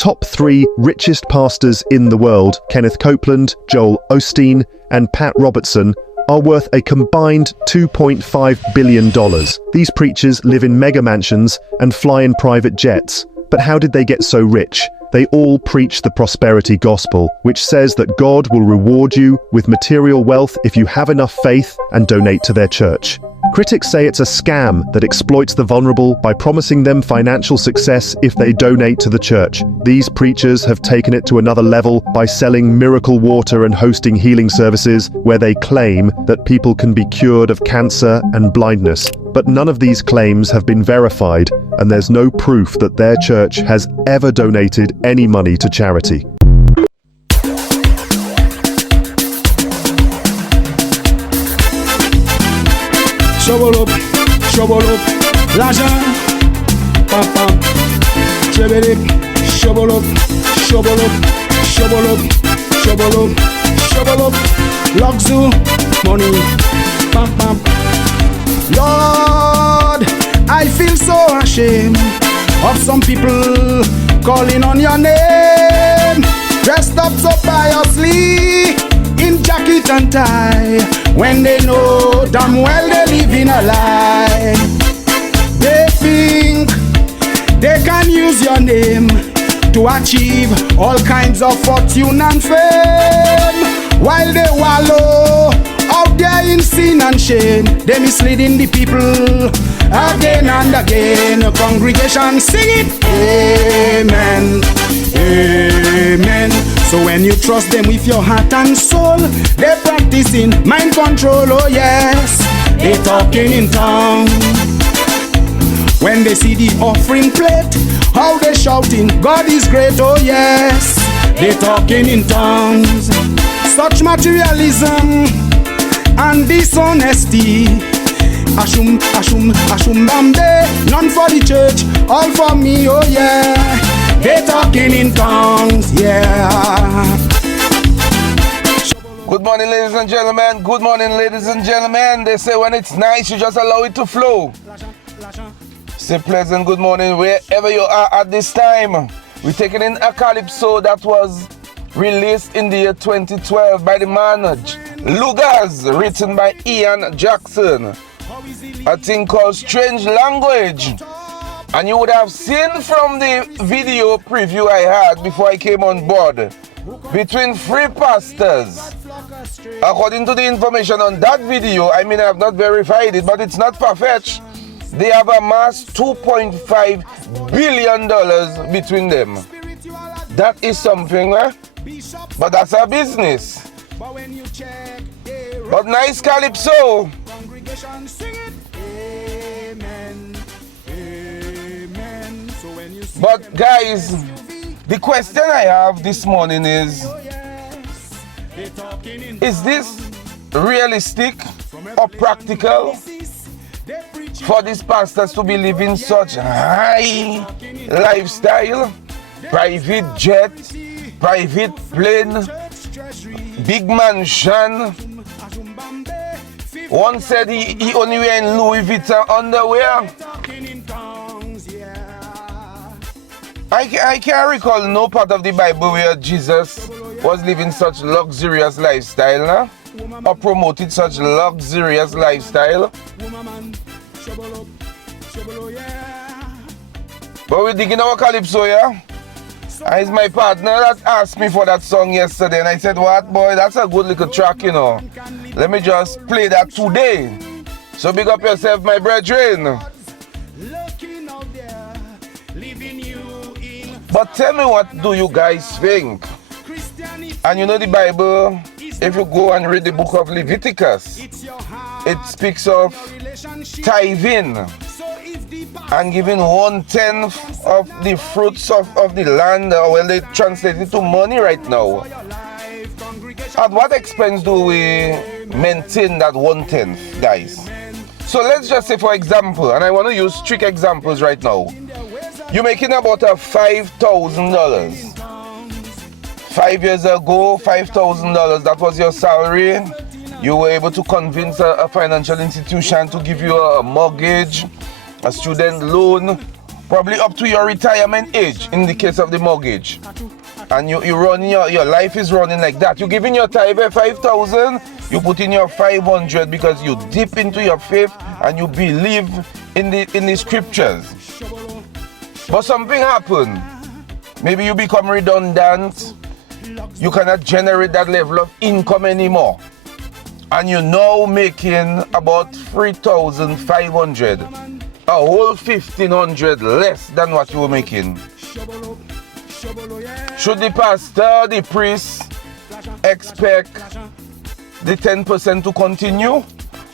top 3 richest pastors in the world, Kenneth Copeland, Joel Osteen, and Pat Robertson, are worth a combined $2.5 billion. These preachers live in mega mansions and fly in private jets. But how did they get so rich? They all preach the prosperity gospel, which says that God will reward you with material wealth if you have enough faith and donate to their church. Critics say it's a scam that exploits the vulnerable by promising them financial success if they donate to the church. These preachers have taken it to another level by selling miracle water and hosting healing services where they claim that people can be cured of cancer and blindness. But none of these claims have been verified, and there's no proof that their church has ever donated any money to charity. Shovel up, l'argent, pam pam, chebelek, shovel up, Luxu, money, pam pam. Lord, I feel so ashamed of some people calling on your name, dressed up so piously in jacket and tie, when they know damn well they live in a lie. They think they can use your name to achieve all kinds of fortune and fame, while they wallow out there in sin and shame. They misleading the people again and again. Congregation, sing it, amen, amen. So when you trust them with your heart and soul, they practicing mind control, oh yes. They talking in tongues. When they see the offering plate, how they shouting, God is great, oh yes. They talking in tongues. Such materialism and dishonesty, ashum, ashum, ashum bambe, none for the church, all for me, oh yeah. They talking in tongues, yeah. Good morning, ladies and gentlemen. Good morning, ladies and gentlemen. They say when it's nice, you just allow it to flow. Say pleasant good morning wherever you are at this time. We're taking in a calypso that was released in the year 2012 by the man Lugas, written by Ian Jackson. A thing called Strange Language. And you would have seen from the video preview I had before I came on board, between 3 pastors. According to the information on that video, I mean I have not verified it, but it's not far-fetched. They have amassed $2.5 billion between them. That is something, but that's our business. But nice calypso. But guys, the question I have this morning is this realistic or practical for these pastors to be living such high lifestyle? Private jet, private plane, big mansion. One said he only wearing Louis Vuitton underwear. I can't recall no part of the Bible where Jesus was living such luxurious lifestyle, or promoted such luxurious lifestyle. But we're digging our calypso, yeah? And it's my partner that asked me for that song yesterday, and I said, what boy, that's a good little track, you know. Let me just play that today. So big up yourself, my brethren. But tell me, what do you guys think? And you know the Bible, if you go and read the book of Leviticus, it speaks of tithing and giving 1/10 of the fruits of the land. Well, they translate it to money right now. At what expense do we maintain that 1/10, guys? So let's just say, for example, and I want to use strict examples right now. You're making about $5,000. 5 years ago, $5,000, that was your salary. You were able to convince a financial institution to give you a mortgage, a student loan, probably up to your retirement age in the case of the mortgage. And you run your life is running like that. You give in your tithe 5,000, you put in your 500 because you dip into your faith and you believe in the scriptures. But something happened. Maybe you become redundant. You cannot generate that level of income anymore. And you're now making about 3,500. A whole 1,500 less than what you were making. Should the pastor, the priest expect the 10% to continue?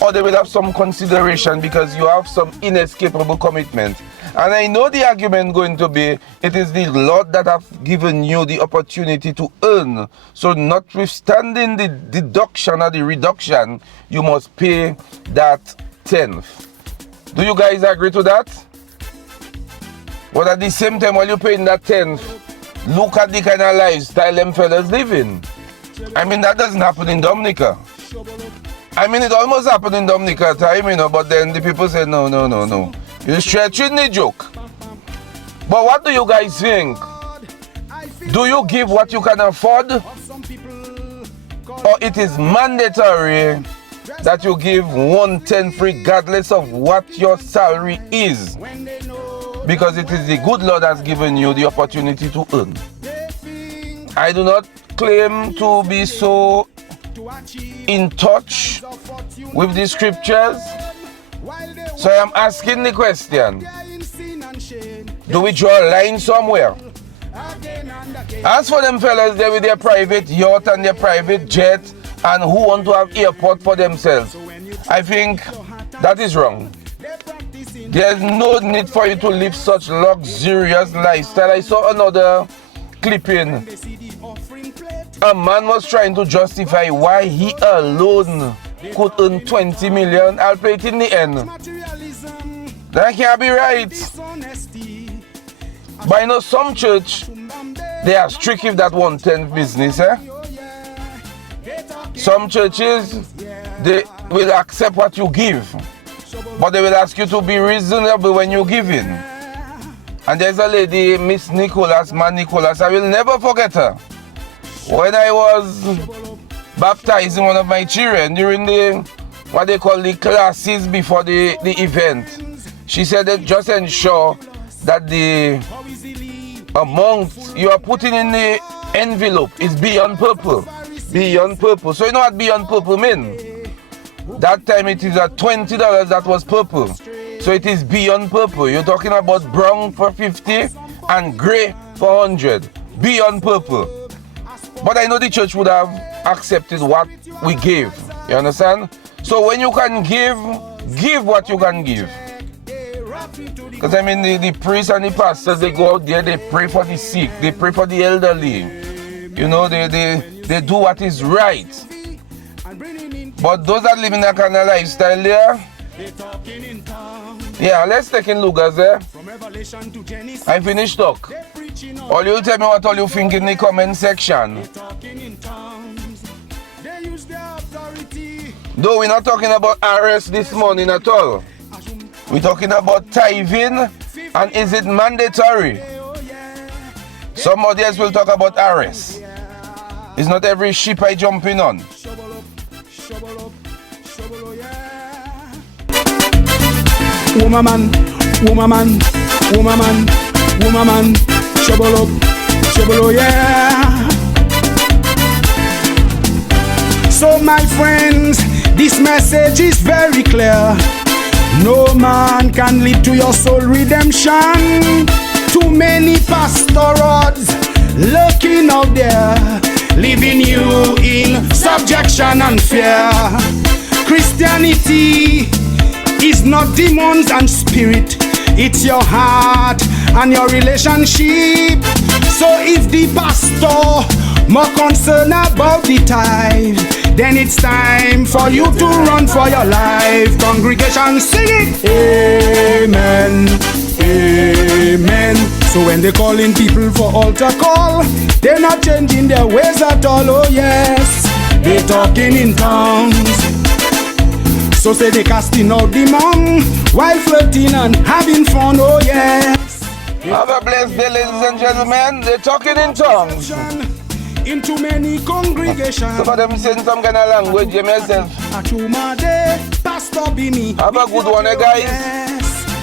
Or they will have some consideration because you have some inescapable commitment? And I know the argument going to be, it is the Lord that have given you the opportunity to earn. So notwithstanding the deduction or the reduction, you must pay that 10th. Do you guys agree to that? But at the same time, while you're paying that 10th, look at the kind of lifestyle them fellas living. I mean, that doesn't happen in Dominica. I mean, it almost happened in Dominica time, you know, but then the people say, no. You're stretching the joke. But what do you guys think? Do you give what you can afford? Or it is mandatory that you give 1/10 regardless of what your salary is? Because it is the good Lord has given you the opportunity to earn. I do not claim to be so in touch with the scriptures. So I am asking the question, do we draw a line somewhere? As for them fellas there with their private yacht and their private jet and who want to have airport for themselves, I think that is wrong. There's no need for you to live such luxurious lifestyle. I saw another clipping. A man was trying to justify why he alone could earn 20 million. I'll play it in the end. That can't be right. But I know some church, they are strict with that 1/10 business. Some churches, they will accept what you give, but they will ask you to be reasonable when you give in. And there's a lady, Miss Nicholas, Man Nicholas, I will never forget her. When I was baptizing one of my children during the, what they call the classes before the event, she said that just ensure that the amount you are putting in the envelope is beyond purple. Beyond purple. So you know what beyond purple means? That time it is at $20 that was purple. So it is beyond purple. You're talking about brown for 50 and gray for 100. Beyond purple. But I know the church would have accepted what we gave. You understand? So when you can give what you can give. Because I mean the priests and the pastors, they go out there, they pray for the sick, they pray for the elderly. You know, they do what is right. But those that live in that kind of lifestyle there, yeah, let's take in Lucas there. I finished talk. All you tell me what all you think in the comment section. Though we're not talking about arrest this morning at all. We're talking about tithing and is it mandatory? Somebody else will talk about arrest. It's not every ship I jump in on. Woman, trouble, yeah. So my friends, this message is very clear. No man can lead to your soul redemption. Too many pastor rods lurking out there, leaving you in subjection and fear. Christianity is not demons and spirit, it's your heart and your relationship. So if the pastor more concerned about the tithe, then it's time for you to run for your life. Congregation, sing it. Amen, amen. So when they calling people for altar call, they're not changing their ways at all, oh yes. They talking in tongues. So say they casting out demons while flirting and having fun, oh yes. Have a blessed day, ladies and gentlemen. They're talking in tongues. Into many congregations. Some of them saying some kind of language, you myself. Have a good one, guys.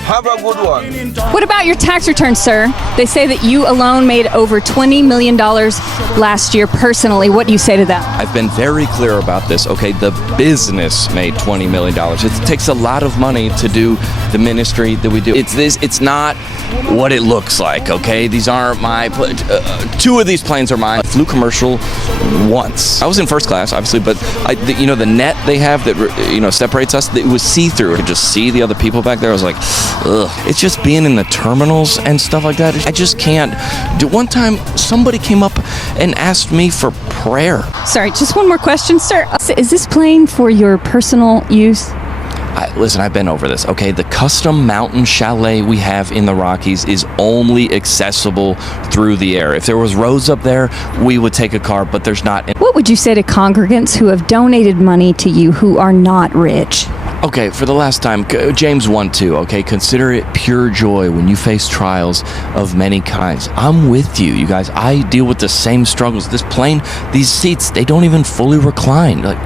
Have a good one. What about your tax return, sir? They say that you alone made over $20 million last year personally. What do you say to that? I've been very clear about this, okay? The business made $20 million. It takes a lot of money to do the ministry that we do. It's not what it looks like, okay? These aren't my, two of these planes are mine. I flew commercial once. I was in first class, obviously, but the net they have that, separates us, it was see-through. I could just see the other people back there. I was like, ugh. It's just being in the terminals and stuff like that. I just can't do. One time, somebody came up and asked me for prayer. Sorry, just one more question, sir. Is this plane for your personal use? Listen, I've been over this, okay? The custom mountain chalet we have in the Rockies is only accessible through the air. If there was roads up there, we would take a car, but there's not. What would you say to congregants who have donated money to you who are not rich? Okay, for the last time, James 1:2, okay? Consider it pure joy when you face trials of many kinds. I'm with you, you guys. I deal with the same struggles. This plane, these seats, they don't even fully recline. Like,